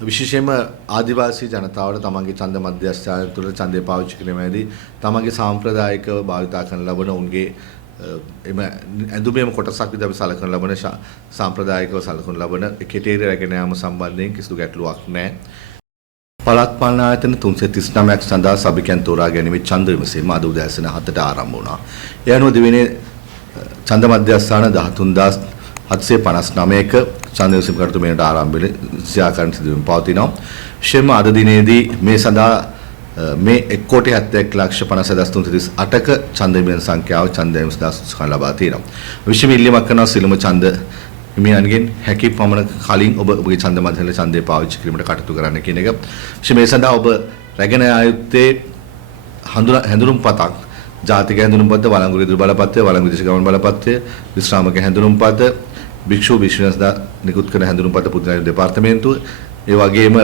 විශේෂයෙන්ම ආදිවාසී ජනතාවට තමන්ගේ ඡන්ද මධ්‍යස්ථාන තුළ ඡන්දය පාවිච්චි කිරීමේදී තමන්ගේ සාම්ප්‍රදායිකව භාවිතා කරන ලබන උන්ගේ එම ඇඳුමේම කොටසක් විදිහට අපි සලකන ලබන සාම්ප්‍රදායිකව සලකන ලබන කෙටේරිය රැගෙන යාම සම්බන්ධයෙන් කිසිදු ගැටලුවක් නැහැ. පළාත් පාලන ආයතන 339ක් සඳහා සභිකයන් තෝරා ගැනීමේ ඡන්ද විමසීම අද උදෑසන 7ට ආරම්භ වුණා. ඒ අනුව දිවයිනේ ඡන්ද මධ්‍යස්ථාන 13759ක ඡන්ද විමසීම කටයුතු ආරම්භ සියාකරන සිදුවීම් පවතිනවා. විශේෂයෙන්ම අද දිනේදී මේ සඳහා මේ 1,71,50,338ක ඡන්ද හිමියන් සංඛ්‍යාව ඡන්ද හිමියන් ලබා තියෙනවා. විශේෂ ඉල්ලීමක් කරනවා සිළුම ඡන්ද හිමියන්ගෙන් හැකි පමණ කලින් ඔබගේ ඡන්ද මධ්‍යස්ථාන ඡන්දය පාවිච්චි කිරීමට කටයුතු කරන්න කියන එක. විශේෂ මේ සඳහා ඔබ රැගෙන ආයුත්තේ හැඳුනුම්පතක් ජාතික හැඳුනුම්පත වළංගු රිද්‍ර බලපත්‍රය වළංගු විදේශ ගමන් බලපත්‍රය විශ්‍රාමක හැඳුනුම්පත භික්ෂු භික්ෂුණීන්ලා නිකුත් කරන හැඳුනුම්පත පුදුරාජ දෙපාර්තමේන්තුව ඒ වගේම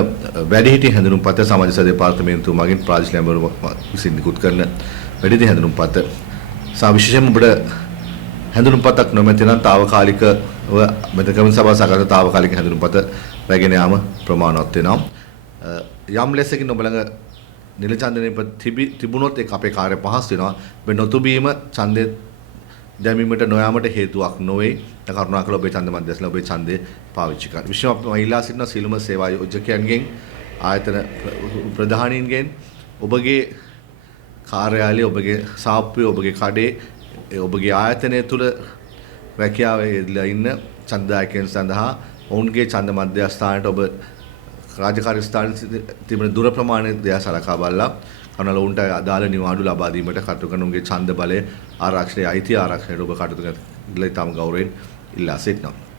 වැඩිහිටි හැඳුනුම්පත සමාජ සේවා දෙපාර්තමේන්තුව මගින් ප්‍රාදේශීය ලැබුණු විසින් නිකුත් කරන වැඩිහිටි හැඳුනුම්පත විශේෂයෙන්ම ඔබට හැඳුනුම්පතක් නොමැති නම් తాවකාලිකව මෙතන කමින් සභාව සාකච්ඡා తాවකාලික හැඳුනුම්පත රැගෙන යාම ප්‍රමාණවත් වෙනවා. යම් ලෙසකින් ඔබ ළඟ නිල ඡන්දනේ තිබුණොත් ඒක අපේ කාර්ය පහසු වෙනවා. මේ නොතිබීම ඡන්දේ දැමීමට නොයාමට හේතුවක් නොවේ. කරුණාකර ඔබේ ඡන්ද මධ්‍යස්ථාන ඔබේ ඡන්දේ පාවිච්චි කරන්න. විශේෂම අපි මහිලා සිටින සීලම සේවා යෝජකයන්ගෙන් ආයතන ප්‍රධානීන්ගෙන් ඔබගේ කාර්යාලය ඔබගේ සාප්පුවේ ඔබගේ කඩේ ඔබගේ ආයතනය තුළ රැකියාවේ යෙදලා ඉන්න ඡන්දදායකයන් සඳහා ඔවුන්ගේ ඡන්ද මධ්‍යස්ථානයට ඔබ රාජකාරී ස්ථානයේ තිබෙන දුර ප්‍රමාණය දිහා සලකා බලලා කනල උන්ට අදාළ නිවාඩු ලබා දීමට කටයුතු කරන උන්ගේ ඡන්ද බලය ආරක්ෂණය අයිති ආරක්ෂණයට ඔබ කටයුතු කරලා ඉතාම ගෞරවයෙන් ඉල්ලා සිටිනවා.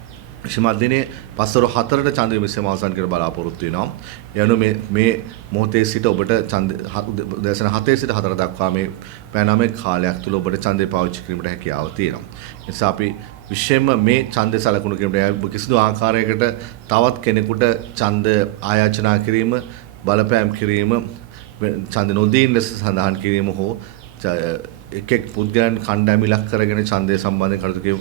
විශේෂම දිනේ පස්වරු 4ට ඡන්ද විමසීම අවසන් කර බලාපොරොත්තු වෙනවා. ඒ අනුව මේ මොහොතේ සිට ඔබට ඡන්ද දැසන 7 සිට 4 දක්වා මේ පැනමේ කාලයක් තුල ඔබට ඡන්දේ පාවිච්චි කිරීමට හැකියාව තියෙනවා. ඒ නිසා අපි විශේෂයෙන්ම මේ ඡන්දේ සලකුණු කිරීමට කිසිදු ආකාරයකට තවත් කෙනෙකුට ඡන්ද ආයාචනා කිරීම බලපෑම් කිරීම ඡන්ද නොදීන් ලෙස සඳහන් කිරීම හෝ එක් පුද්ගලයන් කණ්ඩායම් ඉලක්ක කරගෙන ඡන්දය සම්බන්ධයෙන් කටයුතු කිරීම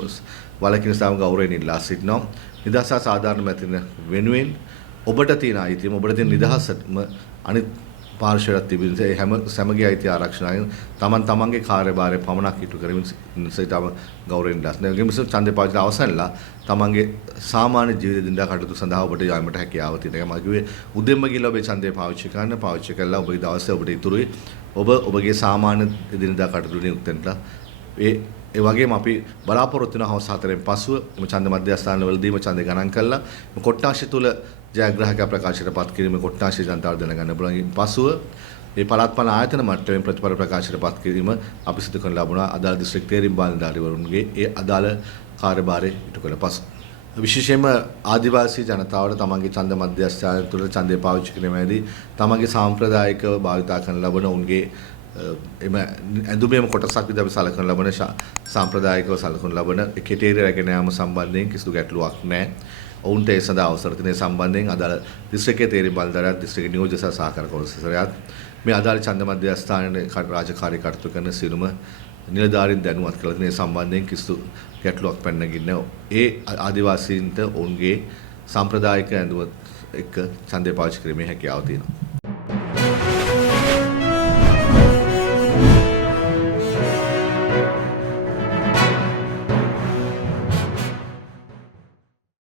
වලකින සාම ගෞරවයෙන් ඉල්ලා සිටිනවා. නිදහස සාධාරණ මැතින වෙනුවෙන් ඔබට තියෙන අයිතියම ඔබට තියෙන නිදහසම අනිත් පාර්ශවයට තිබෙන සමගිය අයිතිය ආරක්ෂණයෙන් තමන්ගේ කාර්යභාරය පමණක් ඉටු කරමින් සිටම ගෞරවයෙන් ඉල්ලා සිටිනවා. ඒ නිසා ඡන්දේ පාවිච්චි අවසන්ලා තමන්ගේ සාමාන්‍ය ජීවිත දිනදා කටයුතු සඳහා ඔබට යාමට හැකියාව තියෙනවා. මම කිව්වේ උදෙන්ම ගිහලා ඔබේ ඡන්දේ පාවිච්චි කළා ඔබේ දවසේ ඔබට ඉතුරුයි ඔබගේ සාමාන්‍ය දිනදා කටයුතු නියුක්තෙන්ලා ඒ වගේම අපි බලාපොරොත්තු වෙන හවස 4න් පසුව මේ ඡන්ද මධ්‍යස්ථානවලදීම ඡන්දේ ගණන් කළා කොට්ටාශය තුල ජයග්‍රාහක ප්‍රකාශයට පත් කිරීම කොට්ටාශය ජනතාවට දැනගන්න පුළුවන්. පසුව මේ පළාත් පාලන ආයතන මට්ටමින් ප්‍රතිඵල ප්‍රකාශයට පත් කිරීම අපි සිදු කරන ලබන අදාළ දිස්ත්‍රික් තේරීම් බාලධාරීවරුන්ගේ ඒ අදාළ කාර්යභාරය ඉටු කළ පසු විශේෂයෙන්ම ආදිවාසී ජනතාවට තමන්ගේ ඡන්ද මධ්‍යස්ථාන තුළ ඡන්දය පාවිච්චි කිරීමේදී තමන්ගේ සාම්ප්‍රදායිකව භාවිතා කරන ලබන උන්ගේ එම ඇඳුමේම කොටසක් විදිහට අපි සලකන ලබන සාම්ප්‍රදායිකව සලකන ලබන කෙටේරිය රැගෙන යාම සම්බන්ධයෙන් කිසිදු ගැටලුවක් නැහැ. ඔවුන්ට ඒ සඳහා අවසර තියෙන සම්බන්ධයෙන් අදාළ දිස්ත්‍රික්කයේ තේරීම් බාලධාරියත් දිස්ත්‍රික් නියෝජ්‍ය සහ සහකාර කොමසාරියාත් මේ අදාළ ඡන්ද මධ්‍යස්ථානයේ රාජකාරී කටයුතු කරන සියලුම නිලධාරීන් දැනුවත් කරලා තියෙන සම්බන්ධයෙන් කිසිදු ගැටලුවක් පැනනගින්නේ නැහැ. ඒ ආදිවාසීන්ට ඔවුන්ගේ සාම්ප්‍රදායික ඇඳුම එක්ක ඡන්දය පාවිච්චි කිරීමේ හැකියාව තියෙනවා.